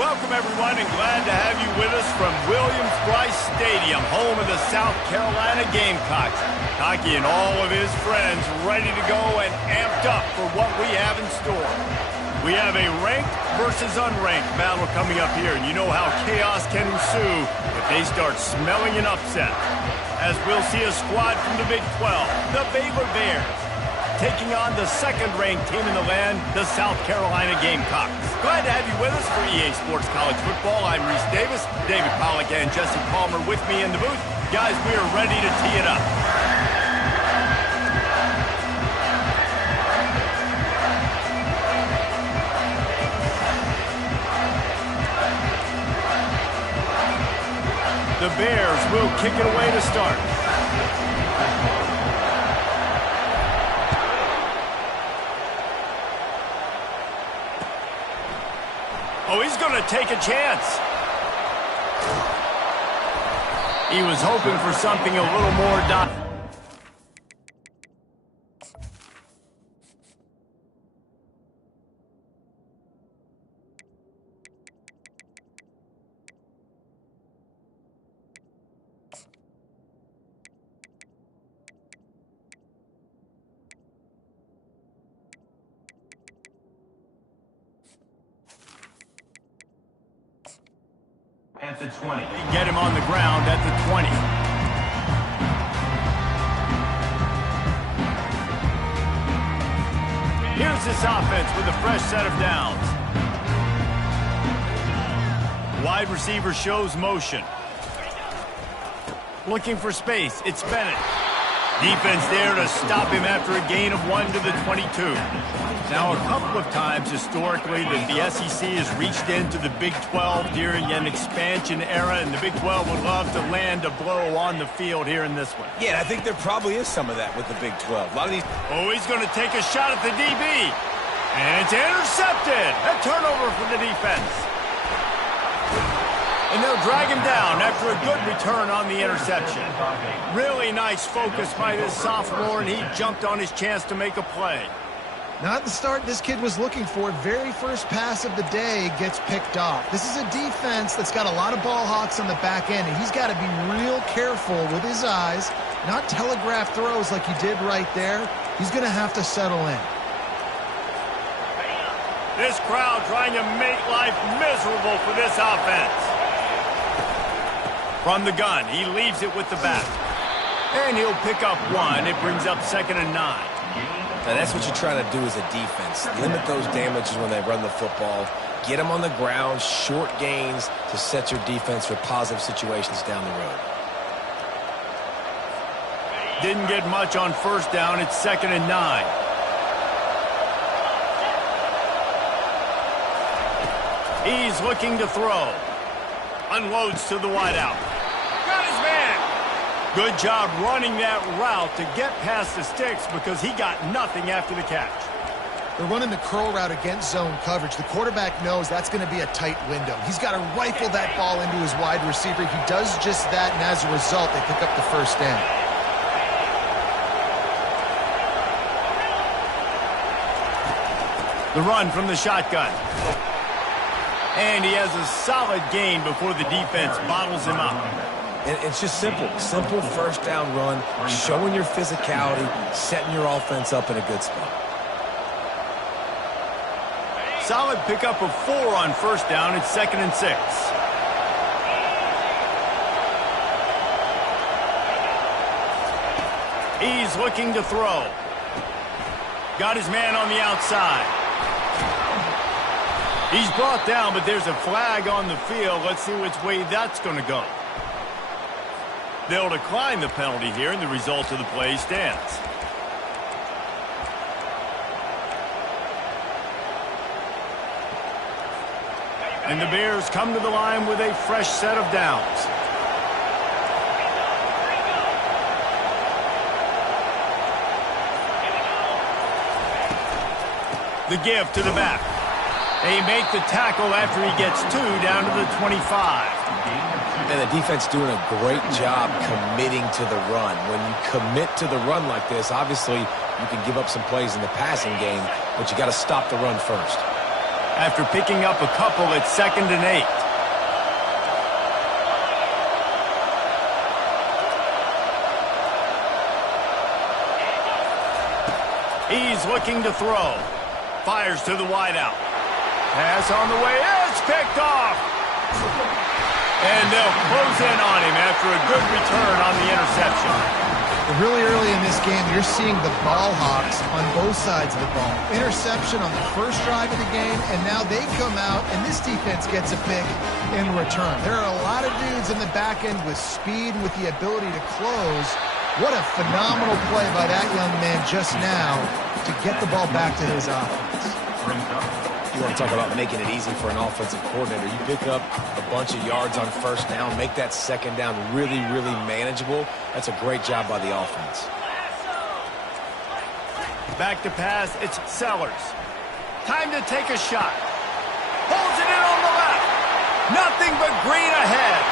Welcome, everyone, and glad to have you with us from Williams-Brice Stadium, home of the South Carolina Gamecocks. Hockey and all of his friends ready to go and amped up for what we have in store. We have a ranked versus unranked battle coming up here, and you know how chaos can ensue if they start smelling an upset. As we'll see a squad from the Big 12, the Baylor Bears, taking on the second-ranked team in the land, the South Carolina Gamecocks. Glad to have you with us for EA Sports College Football. I'm Reese Davis, David Pollack and Jesse Palmer with me in the booth. Guys, we are ready to tee it up. The Bears will kick it away to start. Oh, he's going to take a chance. He was hoping for something a little more at the 20. Get him on the ground at the 20. Here's this offense with a fresh set of downs. Wide receiver shows motion. Looking for space. It's Bennett. Defense there to stop him after a gain of 1 to the 22. Now, a couple of times historically that the SEC has reached into the Big 12 during an expansion era, and the Big 12 would love to land a blow on the field here in this one. Yeah, I think there probably is some of that with the Big 12. A lot of these... Oh, he's going to take a shot at the DB. And it's intercepted. A turnover for the defense. And they'll drag him down after a good return on the interception. Really nice focus by this sophomore, and he jumped on his chance to make a play. Not the start this kid was looking for. Very first pass of the day gets picked off. This is a defense that's got a lot of ball hawks on the back end, and he's got to be real careful with his eyes, not telegraph throws like he did right there. He's going to have to settle in. This crowd trying to make life miserable for this offense. From the gun, he leaves it with the back. And he'll pick up 1. It brings up 2nd and 9. Now, that's what you're trying to do as a defense. Limit those damages when they run the football. Get them on the ground, short gains to set your defense for positive situations down the road. Didn't get much on first down. It's 2nd and 9. He's looking to throw. Unloads to the wideout. Got his man. Good job running that route to get past the sticks because he got nothing after the catch. They're running the curl route against zone coverage. The quarterback knows that's going to be a tight window. He's got to rifle that ball into his wide receiver. He does just that, and as a result, they pick up the first down. The run from the shotgun. And he has a solid gain before the defense bottles him up. And it's just simple. Simple first down run, showing your physicality, setting your offense up in a good spot. Solid pickup of 4 on first down. It's 2nd and 6. He's looking to throw. Got his man on the outside. He's brought down, but there's a flag on the field. Let's see which way that's going to go. They'll decline the penalty here, and the result of the play stands. And the Bears come to the line with a fresh set of downs. The give to the back. They make the tackle after he gets 2 down to the 25. And the defense doing a great job committing to the run. When you commit to the run like this, obviously you can give up some plays in the passing game, but you got to stop the run first. after picking up a couple at 2nd and 8. He's looking to throw. Fires to the wideout. Pass on the way. It's picked off. And they'll close in on him after a good return on the interception. Really early in this game, you're seeing the ball hawks on both sides of the ball. Interception on the first drive of the game, and now they come out, and this defense gets a pick in return. There are a lot of dudes in the back end with speed and with the ability to close. What a phenomenal play by that young man just now to get the ball back to his offense. You want to talk about making it easy for an offensive coordinator. You pick up a bunch of yards on first down, make that second down really, really manageable. That's a great job by the offense. Back to pass, it's Sellers. Time to take a shot. Holds it in on the left. Nothing but green ahead.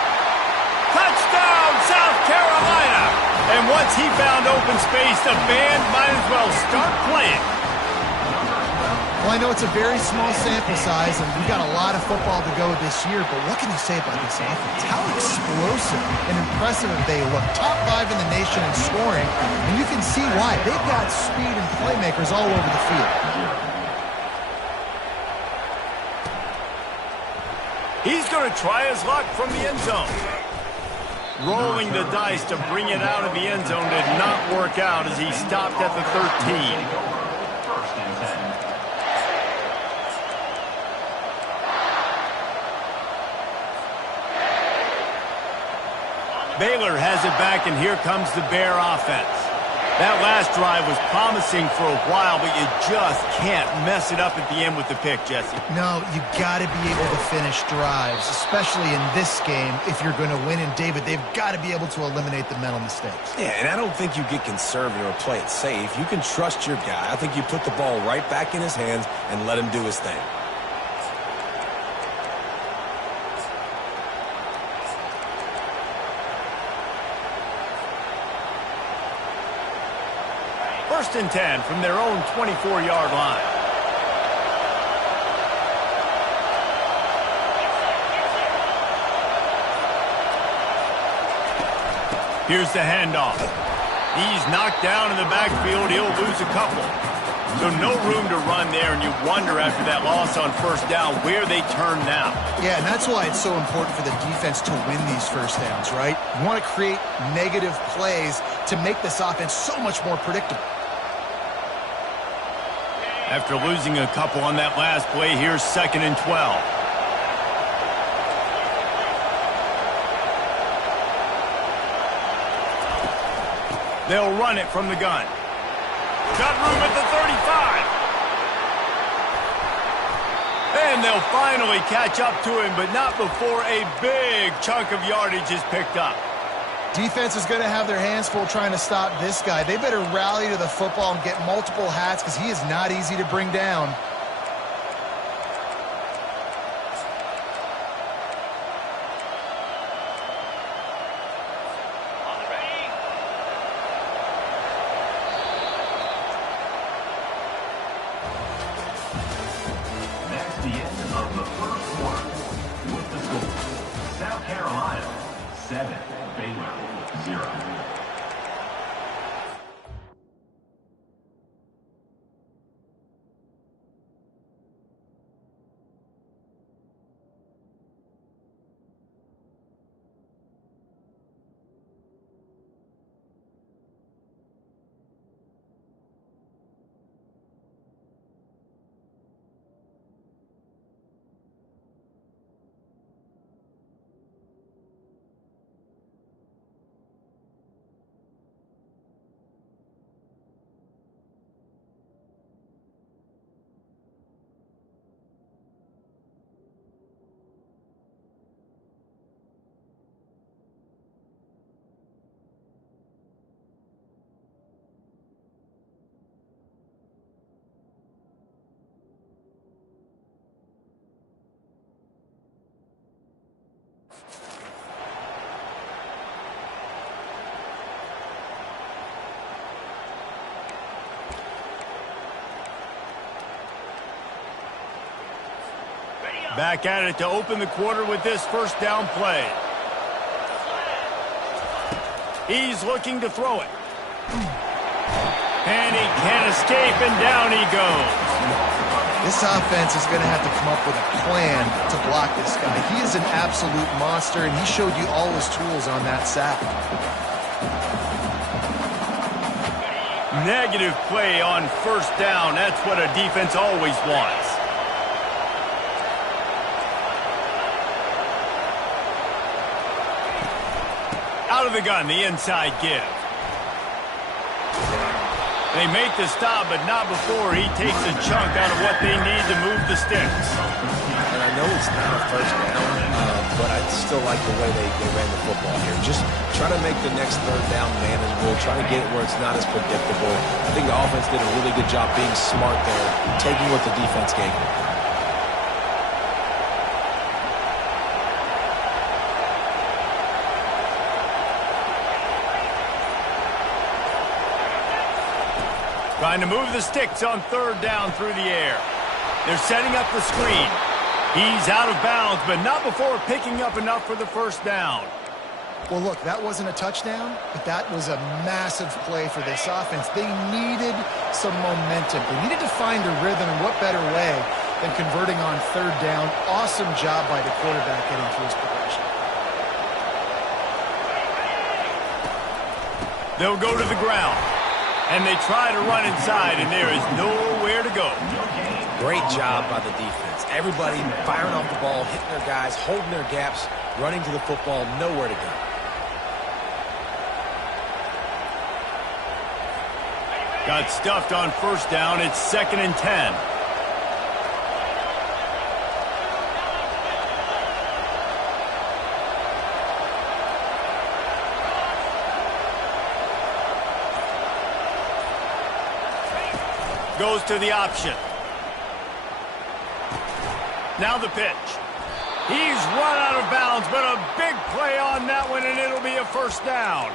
Touchdown, South Carolina! And once he found open space, the band might as well start playing. Well, I know it's a very small sample size, and we've got a lot of football to go this year, but what can you say about this offense? How explosive and impressive they look. Top 5 in the nation in scoring, and you can see why. They've got speed and playmakers all over the field. He's going to try his luck from the end zone. Rolling the dice to bring it out of the end zone did not work out as he stopped at the 13. Baylor has it back, and here comes the Bear offense. That last drive was promising for a while, but you just can't mess it up at the end with the pick, Jesse. No, you got to be able to finish drives, especially in this game if you're going to win. And, David, they've got to be able to eliminate the mental mistakes. Yeah, and I don't think you get conservative or play it safe. You can trust your guy. I think you put the ball right back in his hands and let him do his thing. First and 10 from their own 24-yard line. Here's the handoff. He's knocked down in the backfield. He'll lose a couple. So no room to run there, and you wonder after that loss on first down where they turn now. Yeah, and that's why it's so important for the defense to win these first downs, right? You want to create negative plays to make this offense so much more predictable. After losing a couple on that last play, here's 2nd and 12. They'll run it from the gun. Got room at the 35. And they'll finally catch up to him, but not before a big chunk of yardage is picked up. Defense is going to have their hands full trying to stop this guy. They better rally to the football and get multiple hats because he is not easy to bring down. That's the end of the first quarter. With the score, South Carolina 7, Baylor 0. Back at it to open the quarter with this first down play. He's looking to throw it. And he can't escape, and down he goes. This offense is going to have to come up with a plan to block this guy. He is an absolute monster, and he showed you all his tools on that sack. Negative play on first down. That's what a defense always wants. Out of the gun, the inside give. They make the stop, but not before he takes a chunk out of what they need to move the sticks. And I know it's not a first down, but I still like the way they ran the football here. Just try to make the next third down manageable, try to get it where it's not as predictable. I think the offense did a really good job being smart there, taking what the defense gave them. Trying to move the sticks on third down through the air. They're setting up the screen. He's out of bounds, but not before picking up enough for the first down. Well, look, that wasn't a touchdown, but that was a massive play for this offense. They needed some momentum. They needed to find a rhythm, and what better way than converting on third down. Awesome job by the quarterback getting through his progression. They'll go to the ground. And they try to run inside, and there is nowhere to go. Great job by the defense. Everybody firing off the ball, hitting their guys, holding their gaps, running to the football, nowhere to go. Got stuffed on first down. It's 2nd and 10. Goes to the option. Now the pitch. He's run out of bounds, but a big play on that one, and it'll be a first down.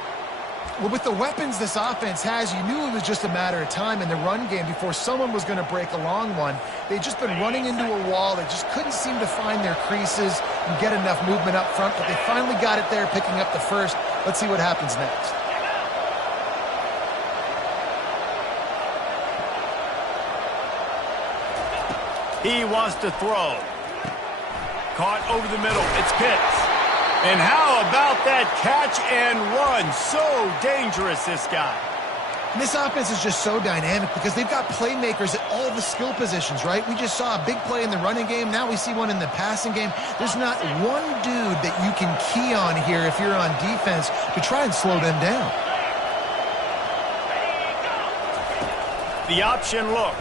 Well, with the weapons this offense has, you knew it was just a matter of time in the run game before someone was going to break a long one. They'd just been running into a wall. They just couldn't seem to find their creases and get enough movement up front, but they finally got it there, picking up the first. Let's see what happens next. He wants to throw. Caught over the middle. It's Pitts. And how about that catch and run? So dangerous, this guy. And this offense is just so dynamic because they've got playmakers at all the skill positions, right? We just saw a big play in the running game. Now we see one in the passing game. There's not one dude that you can key on here if you're on defense to try and slow them down. The option look.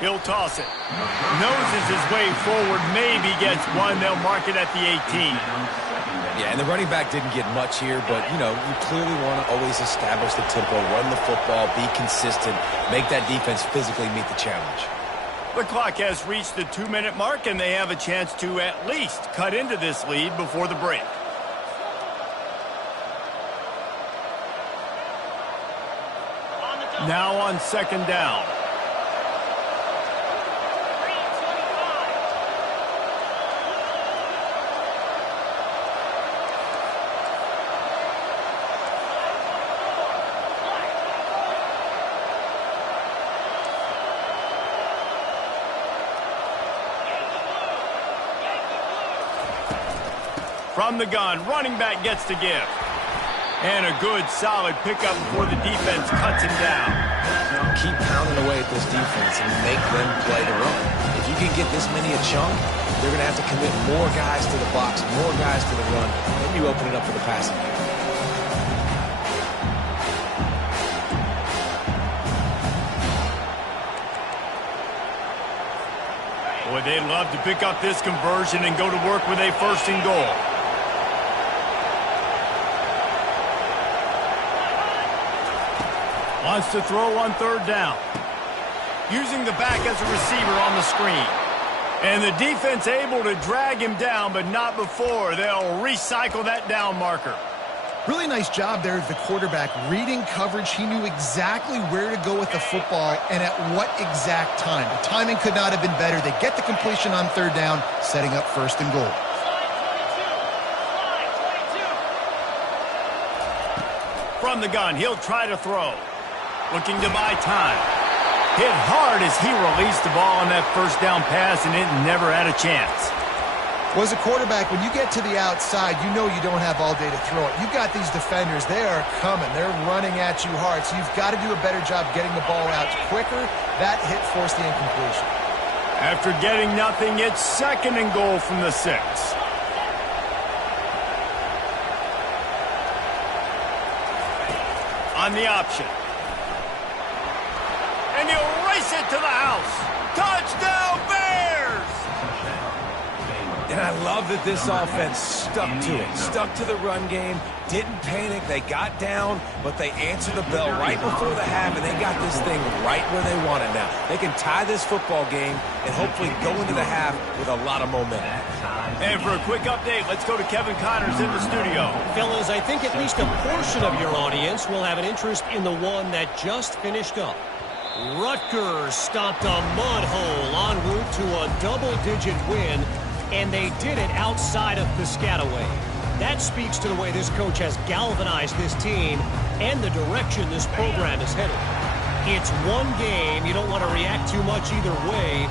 He'll toss it. Noses his way forward, maybe gets one. They'll mark it at the 18. Yeah, and the running back didn't get much here, but, you know, you clearly want to always establish the tempo, run the football, be consistent, make that defense physically meet the challenge. The clock has reached the 2-minute mark, and they have a chance to at least cut into this lead before the break. Now on 2nd down. From the gun, running back gets to give. And a good, solid pickup before the defense cuts him down. Keep pounding away at this defense and make them play the run. If you can get this many a chunk, they're going to have to commit more guys to the box, more guys to the run. Then you open it up for the passing game. Boy, they'd love to pick up this conversion and go to work with a 1st and goal. Wants to throw on 3rd down. Using the back as a receiver on the screen. And the defense able to drag him down, but not before. They'll recycle that down marker. Really nice job there of the quarterback. Reading coverage, he knew exactly where to go with the football and at what exact time. The timing could not have been better. They get the completion on third down, setting up first and goal. From the gun, he'll try to throw. Looking to buy time. Hit hard as he released the ball on that first down pass, and it never had a chance. Well, as a quarterback, when you get to the outside, you know you don't have all day to throw it. You've got these defenders. They are coming. They're running at you hard, so you've got to do a better job getting the ball out quicker. That hit forced the incompletion. After getting nothing, it's second and goal from the 6. On the option. And he'll race it to the house. Touchdown, Bears! And I love that this offense stuck to it, stuck to the run game, didn't panic. They got down, but they answered the bell right before the half, and they got this thing right where they want it now. They can tie this football game and hopefully go into the half with a lot of momentum. And for a quick update, let's go to Kevin Connors in the studio. Fellas, I think at least a portion of your audience will have an interest in the one that just finished up. Rutgers stopped a mud hole en route to a double-digit win, and they did it outside of Piscataway. That speaks to the way this coach has galvanized this team and the direction this program is headed. It's one game. You don't want to react too much either way,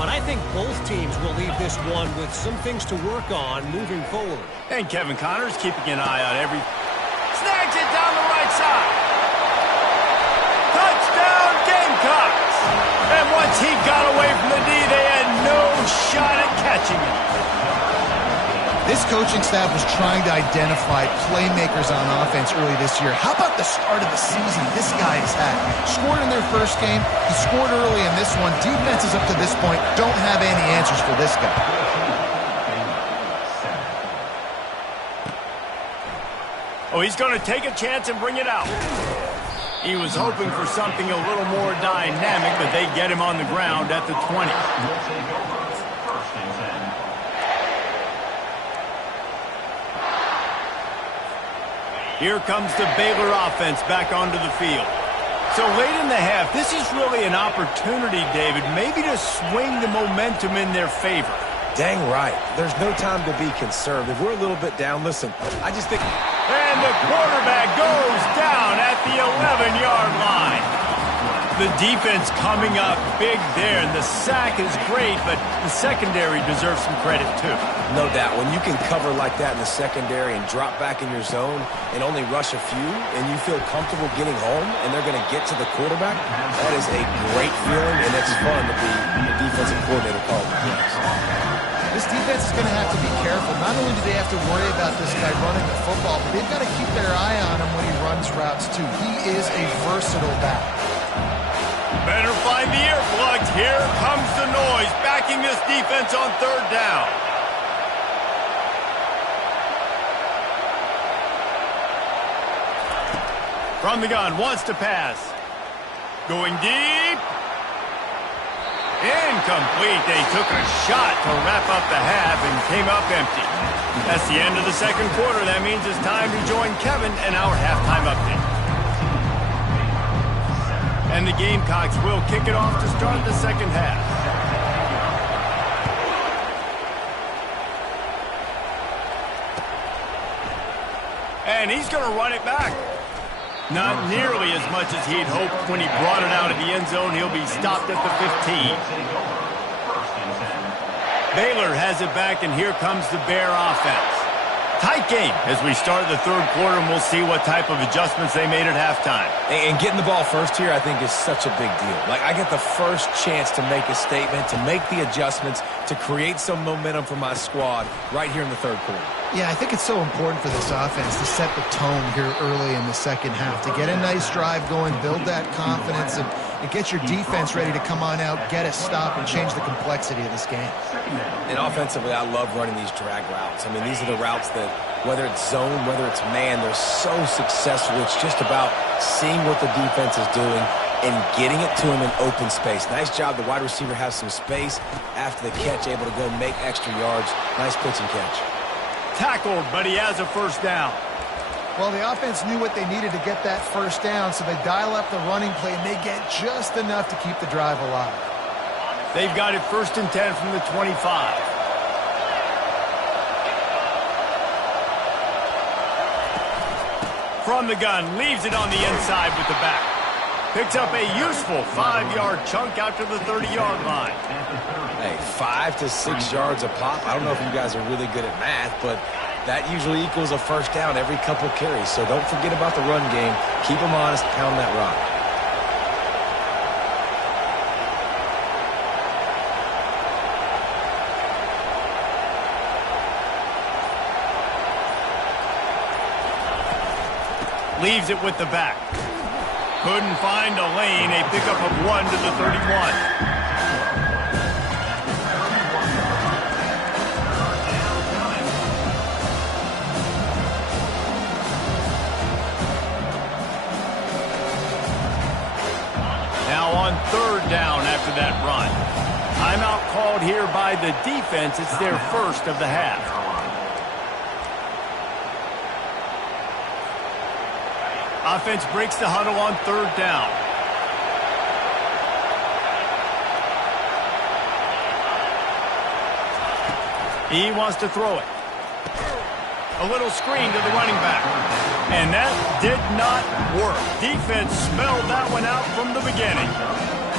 but I think both teams will leave this one with some things to work on moving forward. And Kevin Connors keeping an eye on every... Snags it down the right side. Touchdown, Gamecocks! And once he got away from the D, they had no shot at catching him. This coaching staff was trying to identify playmakers on offense early this year. How about the start of the season this guy has had? Scored in their first game. He scored early in this one. Defenses up to this point don't have any answers for this guy. Oh, he's going to take a chance and bring it out. He was hoping for something a little more dynamic, but they get him on the ground at the 20. Here comes the Baylor offense back onto the field. So late in the half, this is really an opportunity, David, maybe to swing the momentum in their favor. Dang right. There's no time to be conservative. We're a little bit down. Listen, I just think... And the quarterback goes down at the 11-yard line. The defense coming up big there, and the sack is great, but the secondary deserves some credit too. No doubt. When you can cover like that in the secondary and drop back in your zone and only rush a few, and you feel comfortable getting home, and they're going to get to the quarterback, that is a great feeling, and it's fun to be a defensive coordinator calling the plays. This defense is going to have to be careful. Not only do they have to worry about this guy running the football, but they've got to keep their eye on him when he runs routes too. He is a versatile back. Better find the earplugs. Here comes the noise, backing this defense on third down. From the gun, wants to pass. Going deep. Incomplete. They took a shot to wrap up the half and came up empty. That's the end of the second quarter. That means it's time to join Kevin in our halftime update. And the Gamecocks will kick it off to start the second half. And he's going to run it back. Not nearly as much as he'd hoped when he brought it out of the end zone. He'll be stopped at the 15. Baylor has it back, and here comes the Bear offense. Tight game as we start the third quarter, and we'll see what type of adjustments they made at halftime. And getting the ball first here, I think, is such a big deal. Like, I get the first chance to make a statement, to make the adjustments, to create some momentum for my squad right here in the third quarter. Yeah, I think it's so important for this offense to set the tone here early in the second half, to get a nice drive going, build that confidence, and get your defense ready to come on out, get a stop, and change the complexity of this game. And offensively, I love running these drag routes. I mean, these are the routes that, whether it's zone, whether it's man, they're so successful. It's just about seeing what the defense is doing and getting it to him in open space. Nice job. The wide receiver has some space after the catch, able to go make extra yards. Nice pitch and catch. Tackled, but he has a first down. Well, the offense knew what they needed to get that first down, so they dial up the running play, and they get just enough to keep the drive alive. They've got it 1st and 10 from the 25. From the gun, leaves it on the inside with the back. Picks up a useful 5-yard chunk out to the 30-yard line. Hey, 5 to 6 yards a pop. I don't know if you guys are really good at math, but that usually equals a first down every couple carries. So don't forget about the run game. Keep them honest, pound that rock. Leaves it with the back. Couldn't find a lane. A pickup of 1 to the 31. Now on 3rd down after that run. Timeout called here by the defense. It's their first of the half. Offense breaks the huddle on 3rd down. He wants to throw it. A little screen to the running back. And that did not work. Defense smelled that one out from the beginning.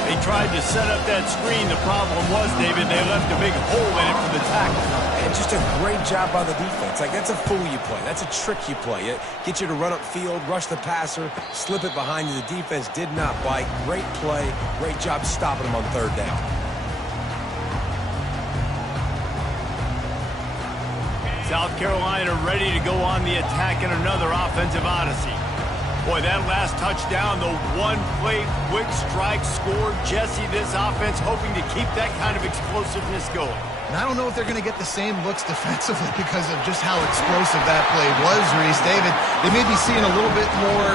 They tried to set up that screen. The problem was, David, they left a big hole in it for the tackle. And just a great job by the defense. Like, that's a fool you play. That's a trick you play. It gets you to run upfield, rush the passer, slip it behind you. The defense did not bite. Great play. Great job stopping them on 3rd down. South Carolina ready to go on the attack in another offensive odyssey. Boy, that last touchdown, the one-play quick strike score. Jesse, this offense hoping to keep that kind of explosiveness going. And I don't know if they're going to get the same looks defensively because of just how explosive that play was, Reese. David, they may be seeing a little bit more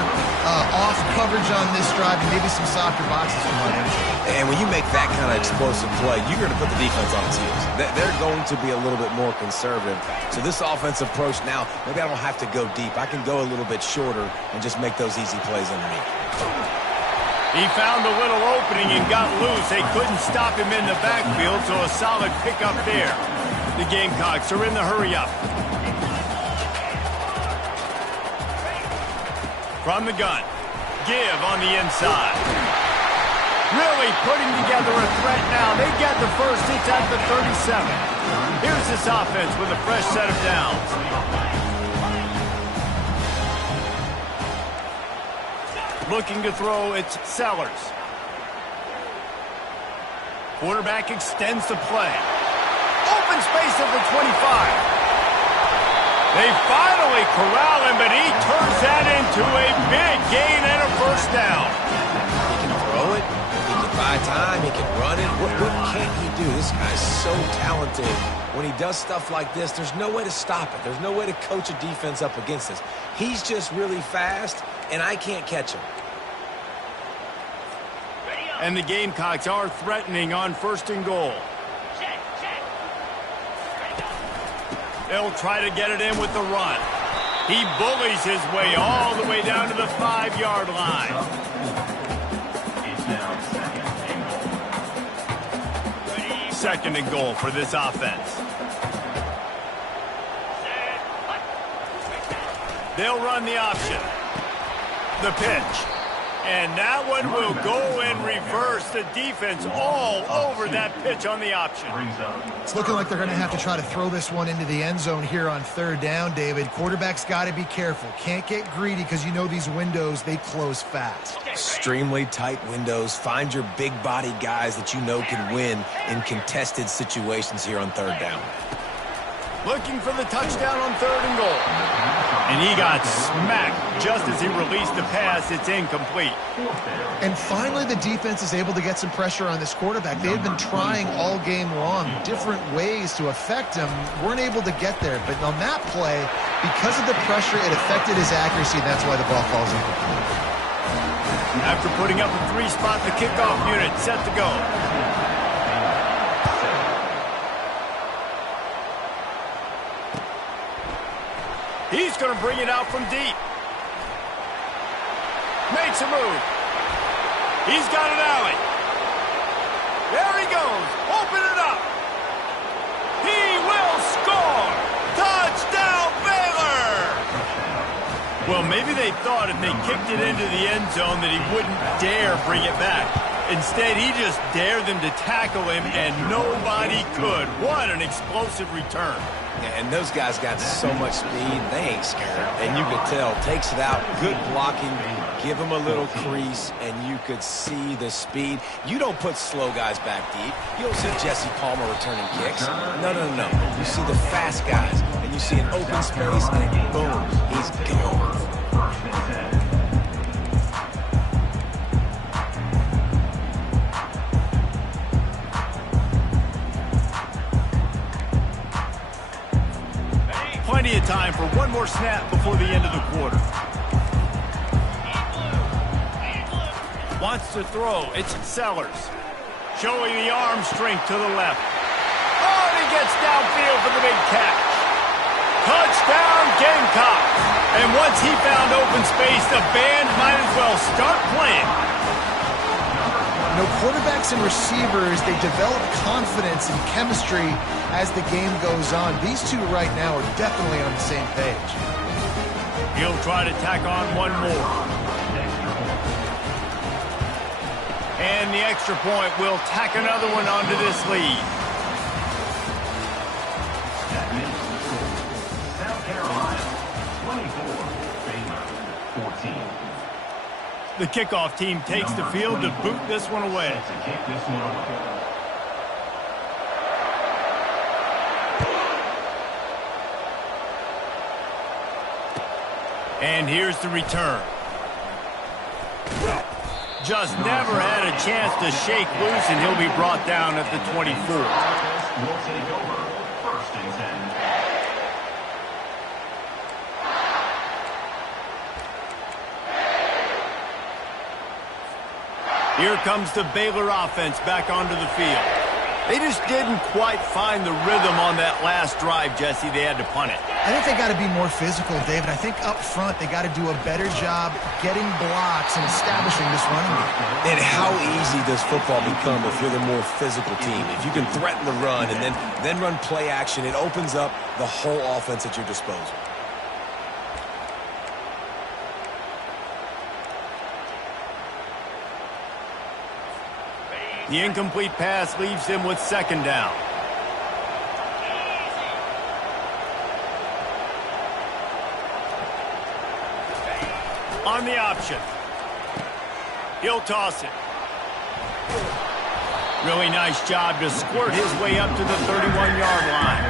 off coverage on this drive and maybe some softer boxes from running. And when you make that kind of explosive play, you're going to put the defense on its heels. They're going to be a little bit more conservative. So this offensive approach now, maybe I don't have to go deep. I can go a little bit shorter and just make those easy plays underneath. He found a little opening and got loose. They couldn't stop him in the backfield, so a solid pickup there. The Gamecocks are in the hurry-up. From the gun. Give on the inside. Really putting together a threat now. They get the first. It's at the 37. Here's this offense with a fresh set of downs. Looking to throw, it's Sellers. Quarterback extends the play. Open space at the 25. They finally corral him, but he turns that into a big gain and a first down. He can throw it. He can buy time. He can run it. What can't he do? This guy's so talented. When he does stuff like this, there's no way to stop it. There's no way to coach a defense up against this. He's just really fast, and I can't catch him. And the Gamecocks are threatening on 1st and goal. They'll try to get it in with the run. He bullies his way all the way down to the 5-yard line. It's now 2nd and goal for this offense. They'll run the option. The pitch. And that one will go in reverse. The defense all over that pitch on the option. It's looking like they're going to have to try to throw this one into the end zone here on 3rd down, David. Quarterback's got to be careful. Can't get greedy because you know these windows, they close fast. Extremely tight windows. Find your big body guys that you know can win in contested situations here on 3rd down. Looking for the touchdown on 3rd and goal. And he got smacked just as he released the pass. It's incomplete. And finally, the defense is able to get some pressure on this quarterback. They had been trying all game long different ways to affect him. Weren't able to get there. But on that play, because of the pressure, it affected his accuracy, and that's why the ball falls incomplete. After putting up a 3-spot, the kickoff unit set to go. He's going to bring it out from deep. makes a move. He's got an alley. There he goes. Open it up. He will score. Touchdown, Baylor. Well, maybe they thought if they kicked it into the end zone that he wouldn't dare bring it back. Instead, he just dared them to tackle him, and nobody could. What an explosive return. Yeah, and those guys got so much speed, they ain't scared. And you could tell, takes it out, good blocking, give him a little crease, and you could see the speed. You don't put slow guys back deep. You don't see Jesse Palmer returning kicks. No, no, no. You see the fast guys, and you see an open space, and boom, he's gone. Plenty of time for one more snap before the end of the quarter. Wants to throw. It's Sellers. Showing the arm strength to the left. Oh, and he gets downfield for the big catch. Touchdown, Gamecocks. And once he found open space, the band might as well start playing. You know, quarterbacks and receivers, they develop confidence and chemistry as the game goes on. These two right now are definitely on the same page. He'll try to tack on one more. And the extra point will tack another one onto this lead. South Carolina, 24, Baylor, 14. The kickoff team takes the field to boot this one away. To kick this one away. And here's the return. Just never had a chance to shake loose, and he'll be brought down at the 24. Will take over, 1st and 10. Here comes the Baylor offense back onto the field. They just didn't quite find the rhythm on that last drive, Jesse. They had to punt it. I think they got to be more physical, David. I think up front they got to do a better job getting blocks and establishing this running game. And how easy does football become if you're the more physical team? If you can threaten the run and then run play action, it opens up the whole offense at your disposal. The incomplete pass leaves him with 2nd down. On the option. He'll toss it. Really nice job to squirt his way up to the 31-yard line.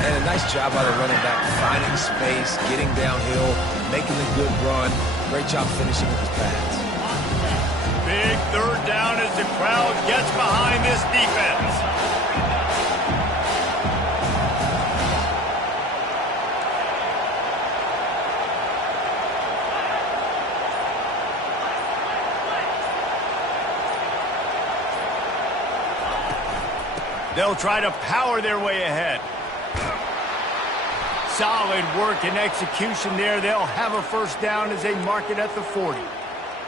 And a nice job by the running back, finding space, getting downhill, making a good run. Great job finishing with his pass. Big 3rd down as the crowd gets behind this defense. They'll try to power their way ahead. Solid work and execution there. They'll have a 1st down as they mark it at the 40.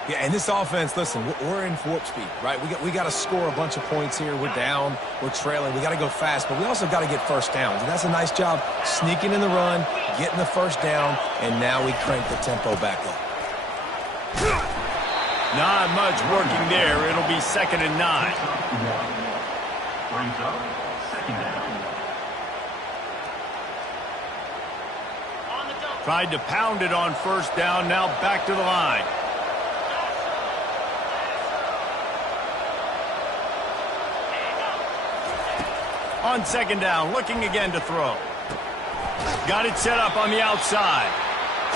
Yeah, and this offense, listen, we're in warp speed, right? We got to score a bunch of points here. We're down, we're trailing. We got to go fast, but we also got to get 1st downs. And that's a nice job sneaking in the run, getting the 1st down, and now we crank the tempo back up. Not much working there. It'll be 2nd and 9. Brings up 2nd down. Tried to pound it on 1st down. Now back to the line. On 2nd down, looking again to throw. Got it set up on the outside.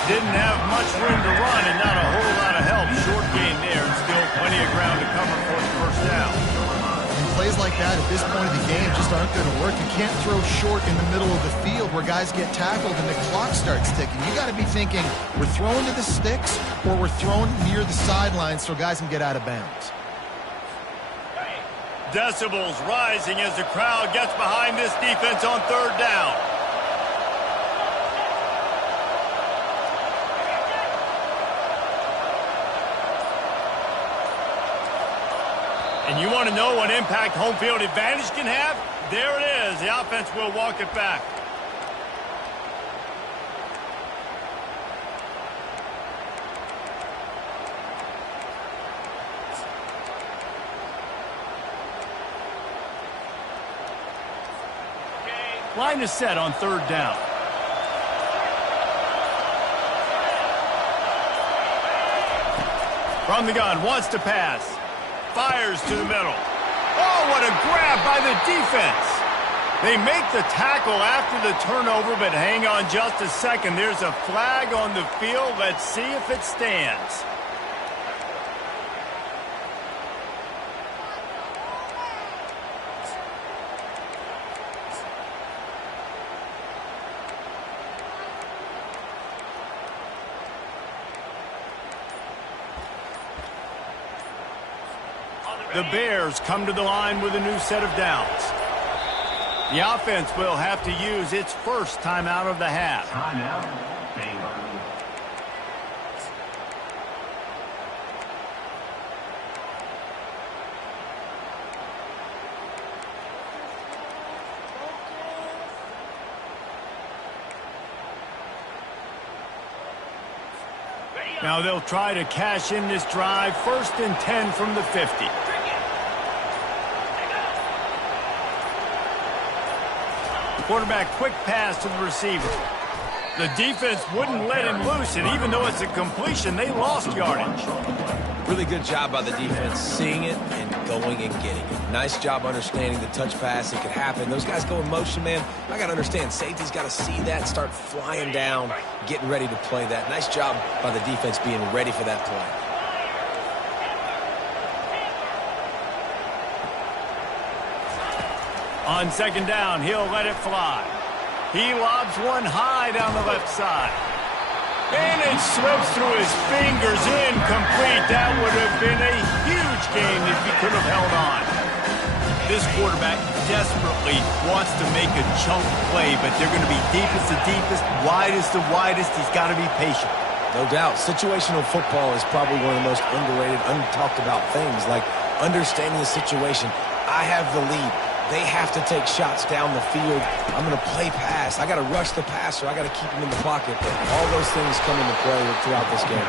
Didn't have much room to run and not a whole lot of help. Short gain there and still plenty of ground to cover for the 1st down. And plays like that at this point of the game just aren't going to work. You can't throw short in the middle of the field where guys get tackled and the clock starts ticking. You got to be thinking we're throwing to the sticks or we're throwing near the sidelines so guys can get out of bounds. Decibels rising as the crowd gets behind this defense on 3rd down. And you want to know what impact home field advantage can have? There it is. The offense will walk it back. Line is set on third down. From the gun, wants to pass. Fires to the middle. Oh, what a grab by the defense. They make the tackle after the turnover, but hang on just a second. There's a flag on the field. Let's see if it stands. The Bears come to the line with a new set of downs. The offense will have to use its first timeout of the half. Timeout, Baylor. Now they'll try to cash in this drive. 1st and 10 from the 50. Quarterback quick pass to the receiver. The defense wouldn't let him loose, and even though it's a completion, they lost yardage. Really good job by the defense, seeing it and going and getting it. Nice job understanding the touch pass. It could happen. Those guys go in motion, man. I got to understand, safety's got to see that, start flying down, getting ready to play that. Nice job by the defense being ready for that play. On 2nd down, he'll let it fly. He lobs one high down the left side. And it slips through his fingers, incomplete. That would have been a huge game if he could have held on. This quarterback desperately wants to make a chunk play, but they're going to be deepest to deepest, widest to widest. He's got to be patient. No doubt. Situational football is probably one of the most underrated, untalked about things, like understanding the situation. I have the lead. They have to take shots down the field. I'm going to play pass. I got to rush the passer. I got to keep him in the pocket. All those things come into play throughout this game.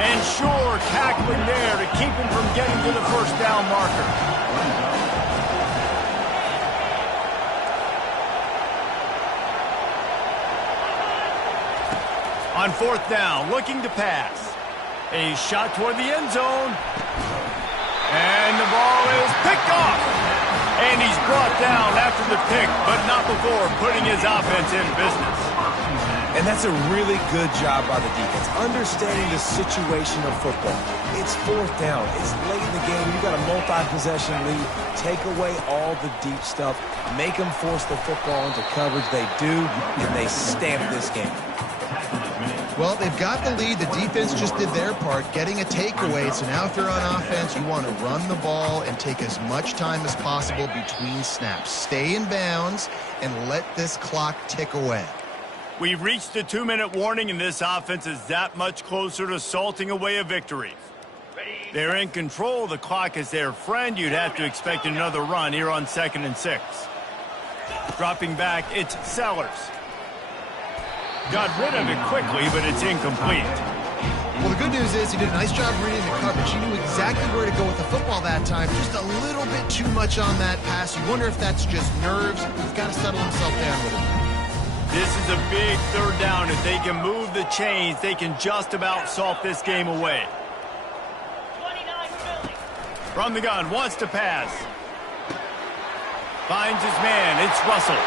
And sure, tackling there to keep him from getting to the 1st down marker. On 4th down, looking to pass. A shot toward the end zone. And the ball is picked off. And he's brought down after the pick, but not before putting his offense in business. And that's a really good job by the defense, understanding the situation of football. It's 4th down. It's late in the game. You've got a multi-possession lead. Take away all the deep stuff. Make them force the football into coverage. They do, and they stamp this game. Well, they've got the lead. The defense just did their part, getting a takeaway. So now if you're on offense, you want to run the ball and take as much time as possible between snaps. Stay in bounds and let this clock tick away. We've reached the 2-minute warning, and this offense is that much closer to salting away a victory. They're in control. The clock is their friend. You'd have to expect another run here on 2nd and 6. Dropping back, it's Sellers. Got rid of it quickly, but it's incomplete. Well, the good news is he did a nice job reading the coverage. He knew exactly where to go with the football that time. Just a little bit too much on that pass. You wonder if that's just nerves. He's got to settle himself down with it. This is a big 3rd down. If they can move the chains, they can just about salt this game away. From the gun, wants to pass. Finds his man. It's Russell.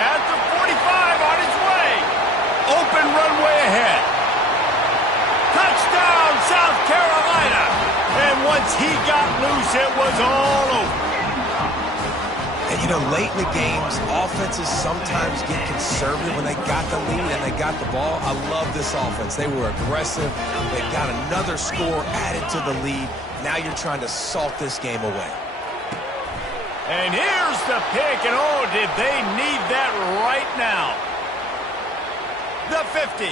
At the 45, on his way. Open runway ahead. Touchdown, South Carolina. And once he got loose, it was all over. And, you know, late in the games, offenses sometimes get conservative when they got the lead and they got the ball. I love this offense. They were aggressive. They got another score added to the lead. Now you're trying to salt this game away. And here's the pick, and oh, did they need that right now. The 50,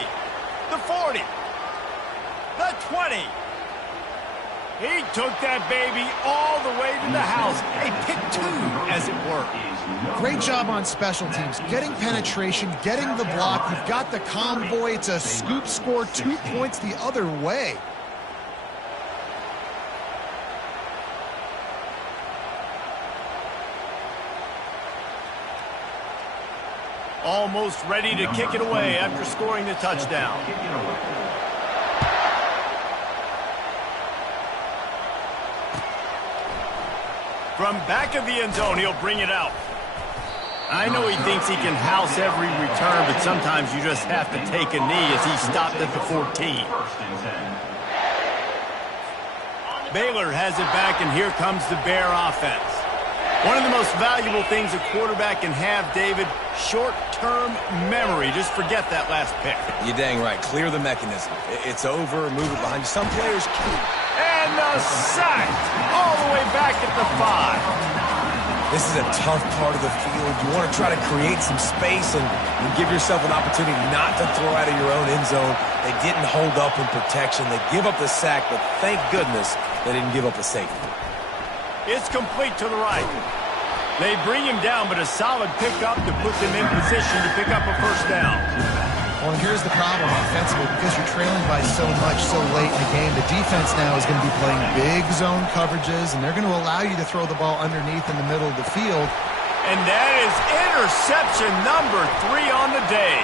the 40, the 20. He took that baby all the way to the house. A pick 2, as it were. Great job on special teams. Getting penetration, getting the block. You've got the convoy. It's a scoop score, 2 points the other way. Almost ready to kick it away after scoring the touchdown. From back of the end zone, he'll bring it out. I know he thinks he can house every return, but sometimes you just have to take a knee as he stopped at the 14. Baylor has it back, and here comes the Bear offense. One of the most valuable things a quarterback can have, David, short-term memory. Just forget that last pick. You're dang right. Clear the mechanism. It's over. Move it behind you. Some players can't. And the sack all the way back at the 5. This is a tough part of the field. You want to try to create some space and give yourself an opportunity not to throw out of your own end zone. They didn't hold up in protection. They give up the sack, but thank goodness they didn't give up a safety. It's complete to the right. They bring him down, but a solid pickup to put them in position to pick up a first down. Well, here's the problem offensively. Because you're trailing by so much so late in the game, the defense now is going to be playing big zone coverages, and they're going to allow you to throw the ball underneath in the middle of the field. And that is interception number 3 on the day.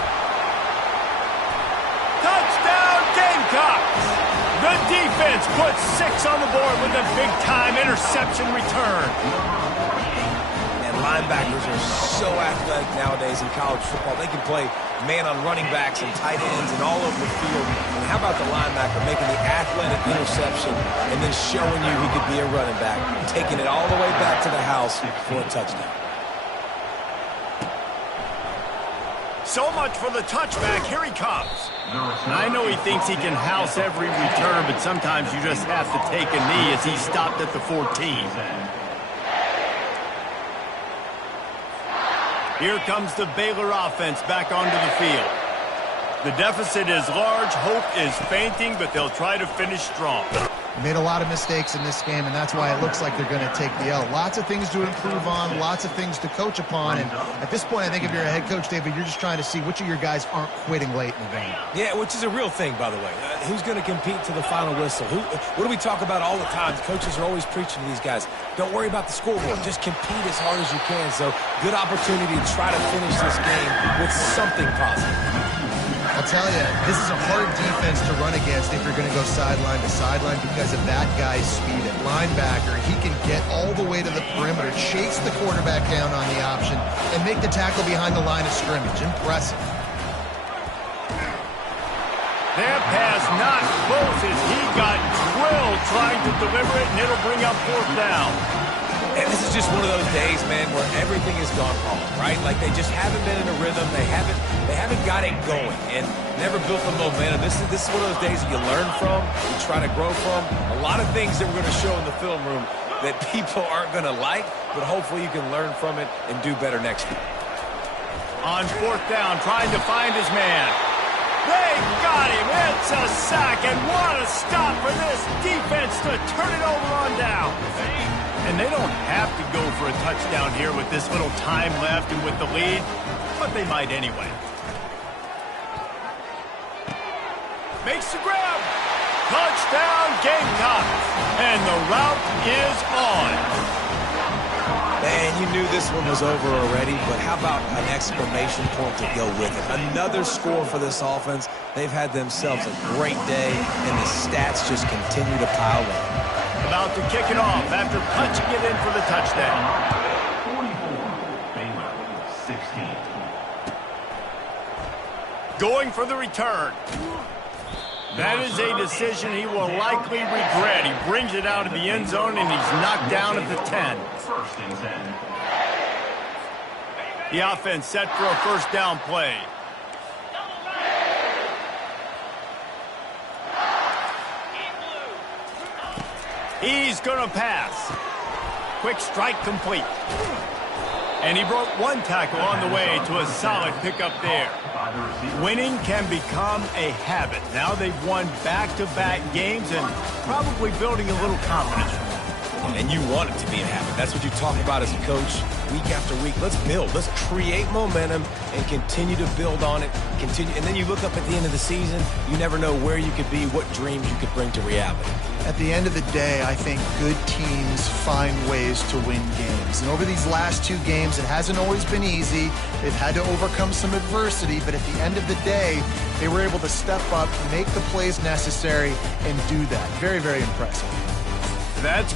Touchdown, Gamecocks! The defense puts 6 on the board with a big-time interception return. And linebackers are so athletic nowadays in college football. They can play man on running backs and tight ends and all over the field. And how about the linebacker making the athletic interception and then showing you he could be a running back, taking it all the way back to the house for a touchdown. So much for the touchback. Here he comes. I know he thinks he can house every return, but sometimes you just have to take a knee as he stopped at the 14. Here comes the Baylor offense back onto the field. The deficit is large, hope is fainting, but they'll try to finish strong. They made a lot of mistakes in this game, and that's why it looks like they're going to take the L. Lots of things to improve on, lots of things to coach upon, and at this point, I think if you're a head coach, David, you're just trying to see which of your guys aren't quitting late in the game. Yeah, which is a real thing, by the way. Who's going to compete to the final whistle? What do we talk about all the time? The coaches are always preaching to these guys. Don't worry about the scoreboard. Just compete as hard as you can. So, good opportunity to try to finish this game with something positive. I'll tell you, this is a hard defense to run against if you're going to go sideline to sideline because of that guy's speed at linebacker. He can get all the way to the perimeter, chase the quarterback down on the option, and make the tackle behind the line of scrimmage. Impressive. That pass not close as he got drilled trying to deliver it, and it'll bring up 4th down. And this is just one of those days, man, where everything has gone wrong, right? Like they just haven't been in a rhythm. They haven't got it going and never built the momentum. This is one of those days that you learn from, you try to grow from. A lot of things that we're going to show in the film room that people aren't going to like, but hopefully you can learn from it and do better next week. On 4th down, trying to find his man. They got him. It's a sack, and what a stop for this defense to turn it over on down. And they don't have to go for a touchdown here with this little time left and with the lead, but they might anyway. Makes the grab. Touchdown, Gamecocks. And the route is on. Man, you knew this one was over already, but how about an exclamation point to go with it? Another score for this offense. They've had themselves a great day, and the stats just continue to pile up. About to kick it off after punching it in for the touchdown. 44, Baylor, 16. Going for the return. That is a decision he will likely regret. He brings it out of the end zone, and he's knocked down at the 10. 1st and 10. The offense set for a first down play. He's going to pass. Quick strike complete. And he broke one tackle on the way to a solid pickup there. Winning can become a habit. Now they've won back-to-back games and probably building a little confidence from that. And you want it to be a habit. That's what you talk about as a coach week after week. Let's build. Let's create momentum and continue to build on it. And then you look up at the end of the season, you never know where you could be, what dreams you could bring to reality. At the end of the day, I think good teams find ways to win games. And over these last 2 games, it hasn't always been easy. They've had to overcome some adversity, but at the end of the day, they were able to step up, make the plays necessary, and do that. Very, very impressive. That's